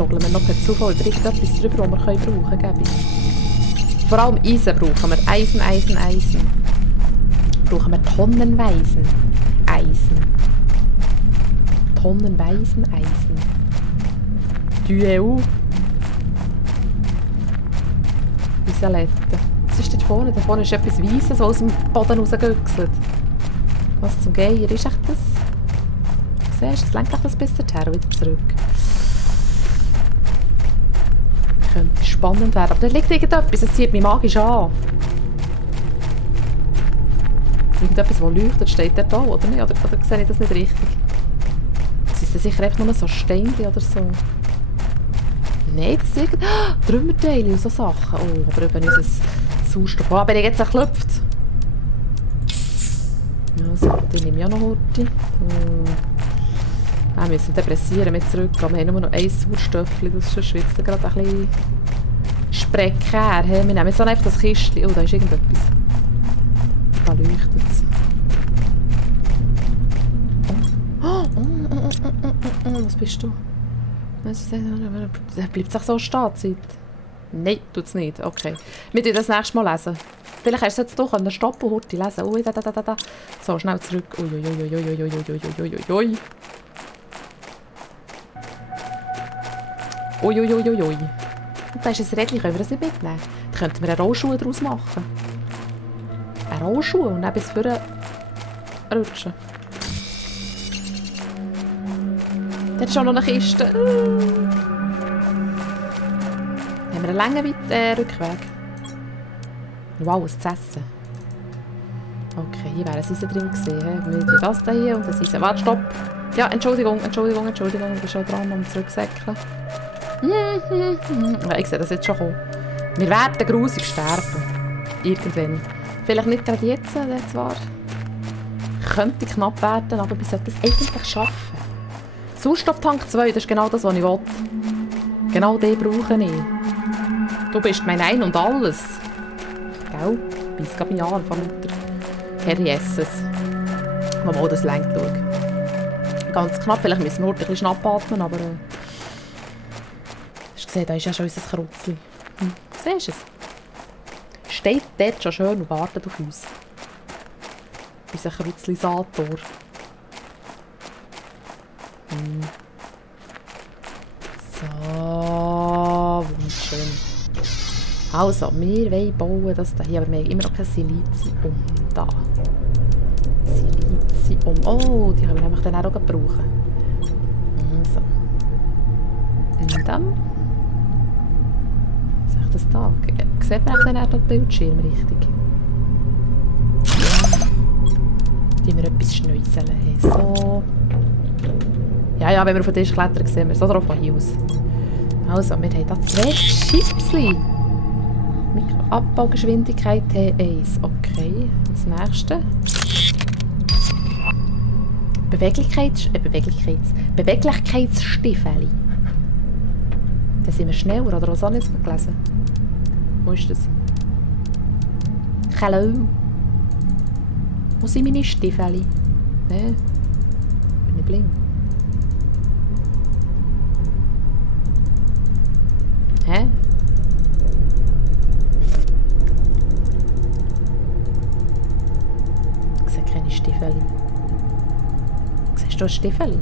stoggeln wir noch per Zufall über irgendetwas drüber, das wir brauchen können, Gabi. Vor allem Eisen brauchen wir. Eisen. Brauchen wir tonnenweisen Eisen. Tonnenweisen Eisen. Duell. Isolette. Was ist dort vorne? Da vorne ist etwas Weißes, das aus dem Boden rausgüchselt. Was zum Geier ist echt das? Siehst du, es lenkt das bis dorthin und wieder zurück. Könnte spannend werden. Aber da liegt irgendetwas, es zieht mich magisch an. Irgendetwas, das leuchtet, steht dort auch, oder nicht? Oder sehe ich das nicht richtig? Das ist sicher einfach nur so Steinchen oder so. Nein, das ist irgendwie... Trümmerteile und so Sachen. Oh, aber über unser Sauerstoff. Oh, bin ich jetzt geklopft? Also, die nehme ich auch noch heute. Wir müssen dann pressieren mit zurückgehen. Wir haben nur noch ein Sauerstoffchen, das ist schwitzt gerade ein bisschen sprekär. Wir nehmen jetzt einfach das Kistchen. Oh, da ist irgendetwas. Da leuchtet es. Was bist du? Bleibt es so stehen? Nein, tut es nicht. Okay. Wir lesen das nächste Mal. Lesen. Vielleicht hast du es jetzt doch stoppen und Horti lesen. Ui, da. So, schnell zurück. Uiuiuiuiuiuiuiuiui. Uiuiuiui. Und da ist ein Rädchen, können wir das nicht mitnehmen? Da könnten wir einen Rollschuh daraus machen. Einen Rollschuh und dann bis vorne rutschen. Da ist schon noch eine Kiste. Haben wir einen langen Rückweg? Wow, es zu essen. Okay, hier wäre ein Eisen drin gewesen. Wir haben das hier und das Eisen. Warte, stopp! Ja, Entschuldigung. Ich bin schon dran, um zurückzusäckeln. Ich sehe das jetzt schon kommen. Wir werden grusig sterben. Irgendwann. Vielleicht nicht gerade jetzt, zwar. Könnte knapp werden, aber wir sollten es eigentlich schaffen. Sauerstofftank 2, das ist genau das, was ich will. Genau den brauche ich. Du bist mein Ein und Alles. Gell? Beiß gerade mich an von Mutter. Herr Jesus. Mal, das lenkt, schau. Ganz knapp, vielleicht müssen wir ein bisschen schnappatmen, aber... Hast du gesehen, da ist ja schon unser Krutzli. Siehst du es? Steht dort schon schön und wartet auf uns. Unser Krutzlisator. So, wunderschön. Also, wir wollen bauen das hier, aber wir haben immer noch kein Silizium da. Silizium. Oh, die können wir nämlich dann auch brauchen. So. Und dann... Was ist das da? Sieht man dann auch den Bildschirm richtig? Die wir etwas schneuseln. So. Ja, wenn wir auf den Tisch klettern, sehen wir so drauf hier aus. Also, wir haben hier 2 Schiffchen. Abbaugeschwindigkeit T1. Okay, das nächste. Beweglichkeitsstiefel. Da sind wir schneller, oder was habe ich jetzt gelesen? Wo ist das? Hallo? Wo sind meine Stiefel? Ne? Bin ich blind? Hä? Ich sehe keine Stiefel. Siehst du ein Stiefel?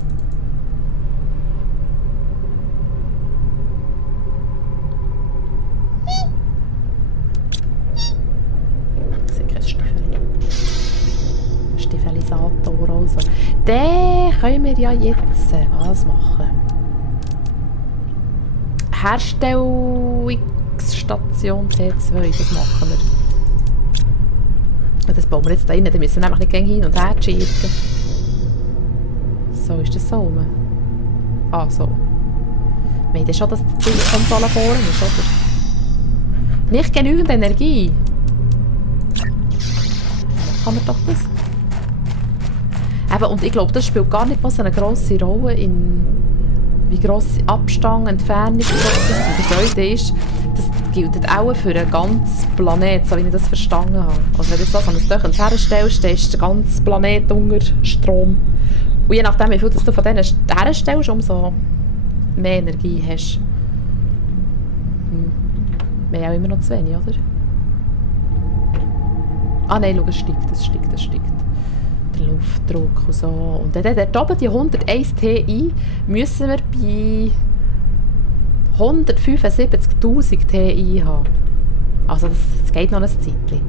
Ich sehe kein Stiefel. Stiefelisator also. Den können wir ja jetzt was machen? Herstellungsstation T2, das machen wir. Das bauen wir jetzt da rein, dann müssen wir nämlich nicht hin und her schirken. So, ist das so rum? Ah, so. Wir haben schon, dass die Konsole vorne ist, oder? Nicht genügend Energie. Kann man doch das? Eben, und ich glaube, das spielt gar nicht mal so eine grosse Rolle in wie grosse Abstand, Entfernung das Gebäude ist. Das gilt auch für einen ganzen Planet, so wie ich das verstanden habe. Also wenn du das an ein Dach herstellst, dann ist der ganze Planet unter Strom. Und je nachdem, wie viel du von denen herstellst, umso mehr Energie hast. Wir haben auch immer noch zu wenig, oder? Ah nein, schau, es steigt. Der Luftdruck und so. Und dann dort oben die 101 Ti müssen wir bei 175'000 Ti haben. Also das geht noch ein Zeitchen.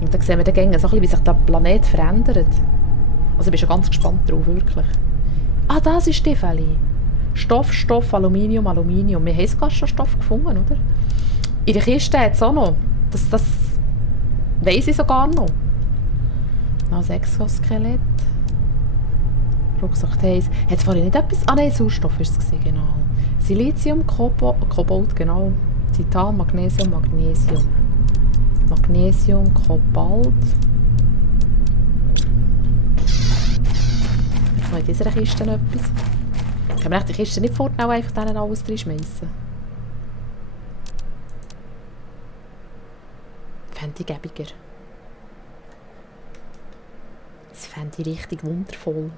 Und dann sehen wir dann so ein bisschen, wie sich der Planet verändert. Also ich bin schon ganz gespannt drauf, wirklich. Ah, das ist Stiefeli. Stoff, Aluminium. Wir haben sogar schon Stoff gefunden, oder? In der Kiste hat es auch noch. Das weiss ich sogar noch. Noch ein Exoskelett. Rucksack Hat es vorhin nicht etwas... Ah nein, Sauerstoff war es, genau. Silizium, Kobalt, genau. Titan, Magnesium. Magnesium, Kobalt. Ich habe in dieser Kiste noch etwas. Kann man die Kiste nicht vornehmen, einfach denen alles reinschmeißen? Fände ich gäbiger. Das fände ich richtig wundervoll.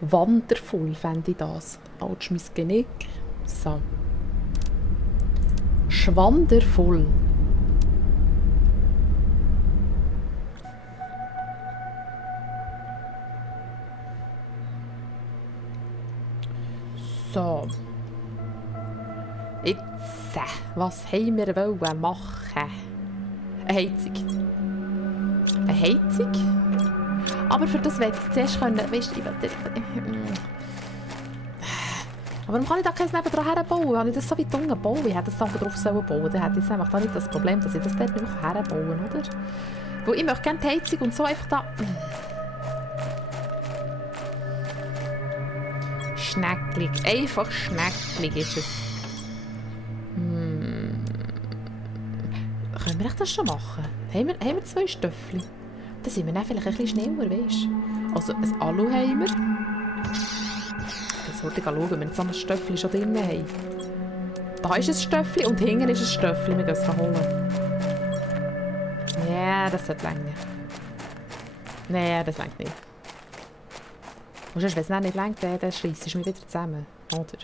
Wandervoll fände ich das. Autsch, mein Genick. So. Schwandervoll. So. Jetzt, was haben wir wollen machen? Eine Heizung. Aber für das wollte ich zuerst können, weißt du, aber warum kann ich da keins nebendran herbauen? Habe ich das so weit unten bauen? Ich hätte das da drauf bauen sollen. Dann hätte ich nämlich da nicht das Problem, dass ich das dort nicht herbauen kann, oder? Weil ich möchte gerne die Heizung und so einfach da... Schnecklig. Einfach schnecklig ist es. Können wir das schon machen? Haben wir 2 Stöffel? Dann sind wir dann vielleicht ein bisschen schneller, weißt du? Also ein Alu haben wir. Jetzt wollte ich schauen, wenn wir so ein Stöffel schon drin haben. Da ist ein Stöffel und hinten ist ein Stöffel. Wir gehen es holen. Ja, das sollte länger. Nein, das reicht nicht. Und sonst, wenn es nicht reicht, dann schreissest du mich wieder zusammen. Oder?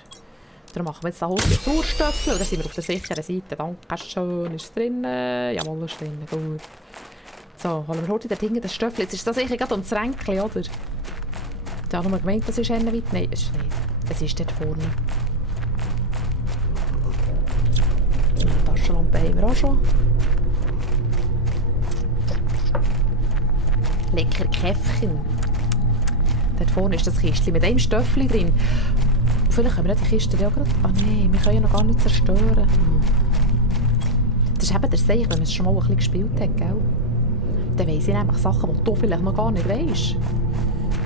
Darum machen wir jetzt da hoch den Sauerstöffel und dann sind wir auf der sicheren Seite. Dankeschön, ist es drin? Jawohl, ist drin, gut. So, holen wir heute dort hinten den Stöffel. Jetzt ist das sicher gerade ums Ränkchen, oder? Ich habe nur gemeint, das ist weit. Nein, das ist nicht. Es ist dort vorne. Die Taschenlampe haben wir auch schon. Lecker Käffchen. Dort vorne ist das Kistchen mit einem Stöffel drin. Und vielleicht können wir die Kiste ja gerade... Ah nein, wir können ja noch gar nicht zerstören. Das ist eben der Seich, wenn man es schon mal ein bisschen gespielt hat, gell? Dann weiss ich nämlich Sachen, die du vielleicht noch gar nicht weisst. Die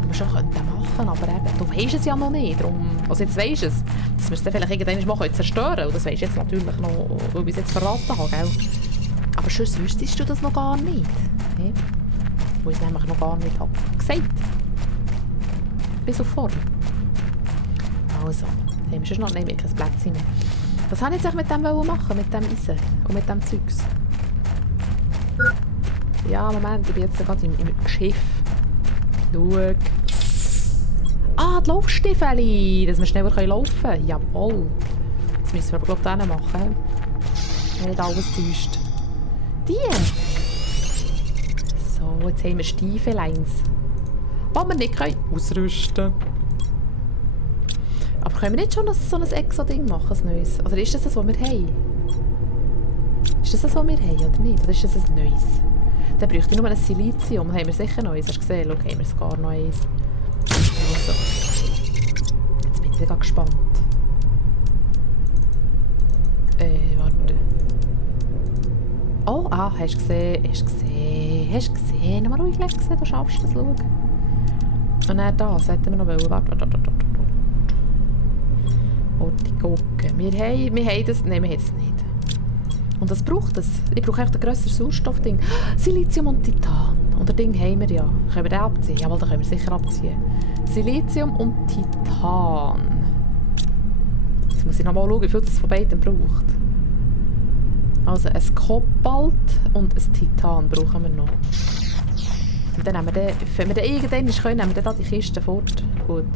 wir schon machen könnten, aber eben, du weisst es ja noch nicht. Darum, also jetzt weisst es, dass wir es dann vielleicht irgendwann mal zerstören können. Und das weisst du jetzt natürlich noch, weil ich es jetzt verraten habe, gell? Aber sonst wüsstest du das noch gar nicht. Okay? Weil ich es nämlich noch gar nicht habe gesagt. Bis auf vorne. Also, haben wir schon noch kein Plätzchen mehr. Was wollte ich jetzt mit dem machen, mit dem Eisen und mit dem Zeugs? Ja, Moment, ich bin jetzt gerade im Schiff. Schau. Ah, die Laufstiefel, dass wir schneller laufen können. Jawohl. Das müssen wir aber, glaube ich, machen. Wenn nicht alles täuscht. Die! So, jetzt haben wir Stiefeleins. Die wir nicht ausrüsten können. Aber können wir nicht schon so ein Exo-Ding machen, ein neues? Oder ist das was wir haben? Ist das was wir haben oder nicht? Oder ist das ein neues? Dann bräuchte ich nur ein Silizium. Dann haben wir sicher neues. Hast du gesehen? Schau, haben wir sogar noch eins. Also. Jetzt bin ich wieder gespannt. Warte. Oh, hast du gesehen? Hast du gesehen? Nochmal ruhig gesehen, du schaffst das, schau. Und dann das hätten wir noch wollen. Warte. Gucken. Wir haben das. Nein, wir haben es nicht. Und das braucht es. Ich brauche echt ein grösseres Sauerstoffding. Silizium und Titan. Und das Ding haben wir ja. Können wir den abziehen? Jawohl, das können wir sicher abziehen. Silizium und Titan. Jetzt muss ich noch mal schauen, wie viel das von beiden braucht. Also ein Kobalt und ein Titan brauchen wir noch. Und dann nehmen wir den, wenn wir den irgendwann können, nehmen wir dann die Kiste fort. Gut.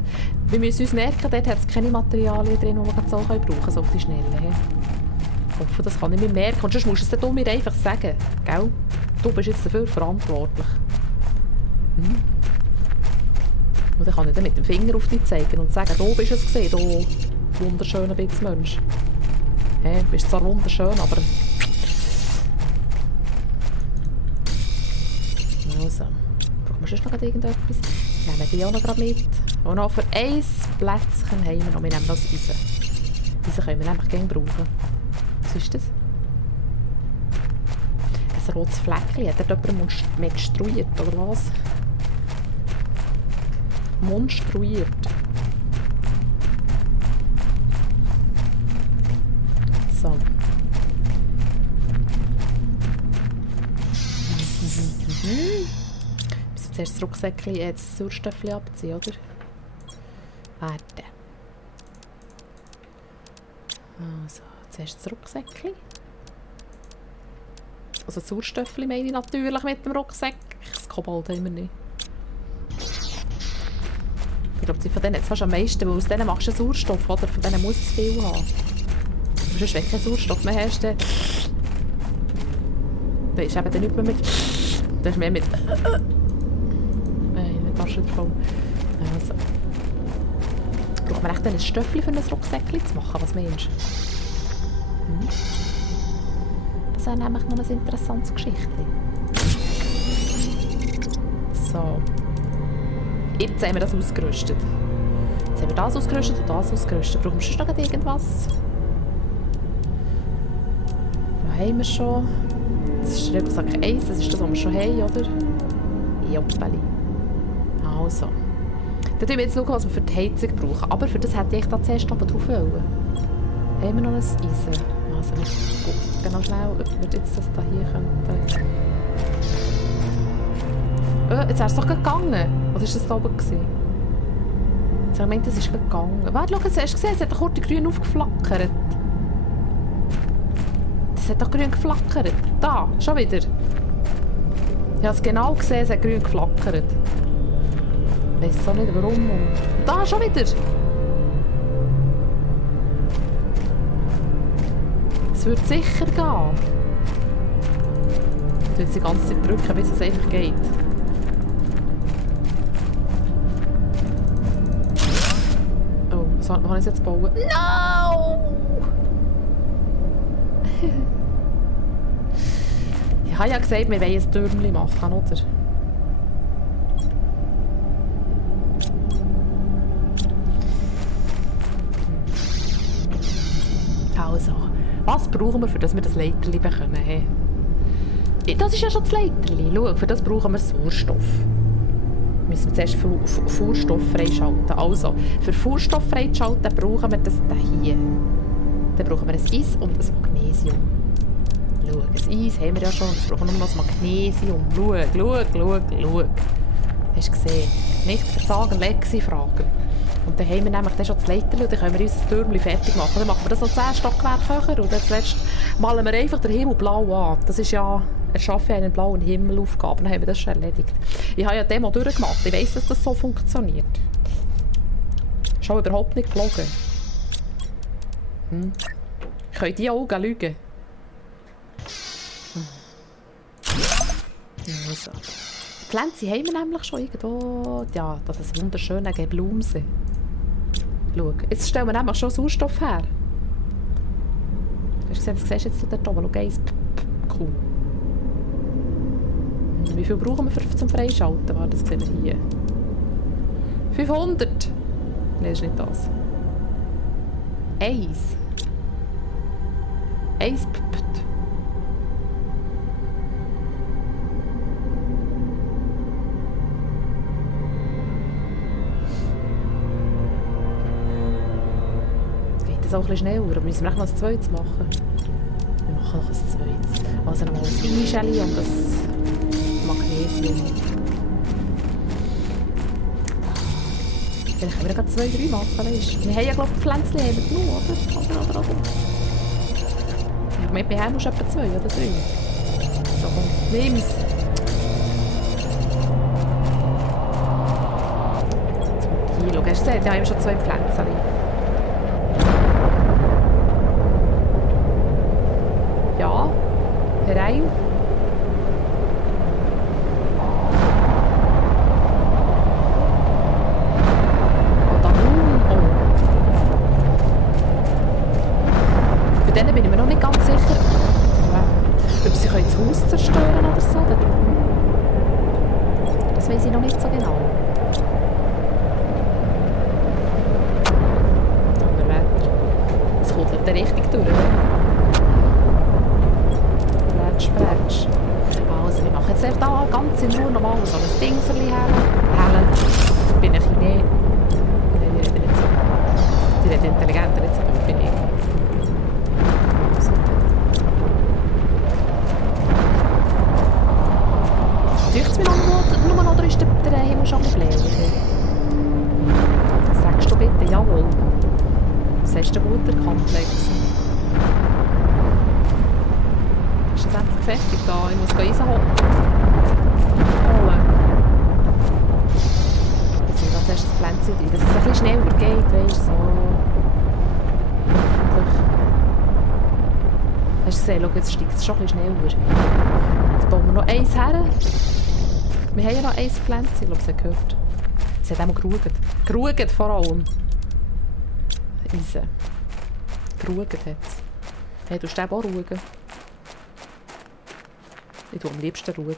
Wir müssen uns merken, dort hat es keine Materialien drin, die wir so brauchen können, so auf die Schnelle. hoffe, das kann ich mir merken. Und sonst musst du es mir einfach sagen. Gell? Du bist jetzt dafür verantwortlich. Und dann kann ich dann mit dem Finger auf dich zeigen und sagen, du bist es gesehen, du wunderschöner Mensch. Hey, du bist zwar wunderschön, aber... Also, brauchen wir sonst noch irgendetwas? Nehmen wir die auch noch gerade mit. Und noch für ein Plätzchen haben wir noch. Wir nehmen das Eisen. Eisen können wir nämlich gerne brauchen. Was ist das? Ein rotes Fleckchen. Hat dort jemand menstruiert, oder was? Monstruiert. So. Müssen zuerst das Rucksäckchen, das Sauerstoffchen abziehen, oder? Warte. Also, zuerst das Rucksäckchen. Also das Sauerstoffchen meine ich natürlich mit dem Rucksack. Das Kobalt haben wir nicht. Ich glaube, von denen hat es fast am meisten, weil aus denen machst du Sauerstoff, oder? Von denen muss es viel haben. Sonst, wenn du keinen Sauerstoff mehr hast, dann ist eben dann nicht mehr mit... Dann ist mehr mit... Nein, eine Tasche voll. Also. Braucht man echt ein Stöffel für ein Rucksäckchen zu machen? Was meinst du? Das wäre nämlich noch ein interessantes Geschichtchen. So. Jetzt haben wir das ausgerüstet. Jetzt haben wir das ausgerüstet und das ausgerüstet. Brauchen wir sonst noch irgendwas? Da haben wir schon. Das ist der Rucksack 1, das ist das, was wir schon haben, oder? Joppeli. Also. Dann schauen wir jetzt, was wir für die Heizung brauchen. Aber für das hätte ich da zuerst oben drauf wollen. Haben wir noch ein Eisen? Also, ich gucke noch schnell, ob wir jetzt das da hier könnten. Jetzt wäre es doch gegangen. Oder war das da oben? Ich meinte, es ist gegangen. Warte, schau, hast du gesehen? Es hat doch kurz grün aufgeflackert. Das hat doch grün geflackert. Da, schon wieder. Ich habe es genau gesehen, es hat grün geflackert. Ich weiss auch nicht warum. Da, schon wieder. Es wird sicher gehen. Ich will jetzt die ganze Zeit drücken, bis es einfach geht. Oh, was kann ich jetzt bauen? No! Ich habe ja gesagt, wir wollen ein Türmchen machen, oder? Also, was brauchen wir, für dass wir das Leiterli bekommen? Hey? Das ist ja schon das Leiterli. Schau, für das brauchen wir Sauerstoff. Müssen wir zuerst Sauerstoff freischalten. Also, für Sauerstoff freischalten brauchen wir das hier. Dann brauchen wir ein Eis und ein Magnesium. Schau, ein Eis haben wir ja schon, jetzt brauchen wir nur noch das Magnesium. Schau. Hast du gesehen? Nicht verzagen, Lexi fragen. Und dann haben wir nämlich dann schon das Leiterli und dann können wir unser Türmchen fertig machen. Dann machen wir das noch 10 Stockwerke höher und dann zuletzt malen wir einfach den Himmel blau an. Das ist ja, erschaffe einen blauen Himmelaufgabe, dann haben wir das schon erledigt. Ich habe ja die Demo durchgemacht, ich weiss, dass das so funktioniert. Schon überhaupt nicht gelogen. Können die Augen lügen? Also. Die Pflänzchen haben wir nämlich schon irgendwo. Ja, das ist wunderschöne Geblumse. Schau, jetzt stellen wir nämlich schon Sauerstoff her. Hast du gesehen, das siehst du jetzt dort oben. Schau, eins. Cool. Wie viel brauchen wir zum Freischalten? Warte, das sehen wir hier. 500! Nein, das ist nicht das. 1. 1. Auch ein bisschen schneller, aber müssen wir noch ein zweites machen? Wir machen noch ein zweites. Also nochmal das Eischeli und das Magnesium. Vielleicht können wir gerade 2, 3 machen, weißt du? Wir haben ja, glaube ich, Pflänzchen haben wir genug, oder? Ich meine, bei Herrn musst du etwa 2 oder 3. So, komm, nimm's. Hier, schau, hast du gesehen? Da haben wir schon 2 Pflänzchen. Rein. Oh, da unten. Oh. Bei denen bin ich mir noch nicht ganz sicher, ob sie das Haus zerstören oder so. Das weiß ich noch nicht so genau. Aber Wetter. Es kudelt da richtig durch, oder? Sprätsch. Also, wir machen jetzt hier ganz in Ruhe nochmal so ein Ding hellen. Ich bin ein bisschen mehr... Die reden nicht so... Die reden intelligenter, nicht so dumm, bin ich. Dürft es mir nur noch, oder ist der Himmel schon blau? Sagst du bitte, jawohl. Das hast du gut erkannt, Lexi. Ist das endlich fertig da? Ich muss Eisen holen. Jetzt sind da zuerst das Pflänzchen drin, dass es ein bisschen schneller geht, weißt du, so. Hoffentlich. Hast du gesehen, schau, jetzt steigt es schon ein bisschen schneller. Jetzt bauen wir noch eins her. Wir haben ja noch ein Pflänzchen, ich glaube, es hat gehört. Es hat auch mal geruht. Geruht vor allem. Eisen. Geruht hat es. Hey, du musst auch ruhen. Ich tue am liebsten ruhen.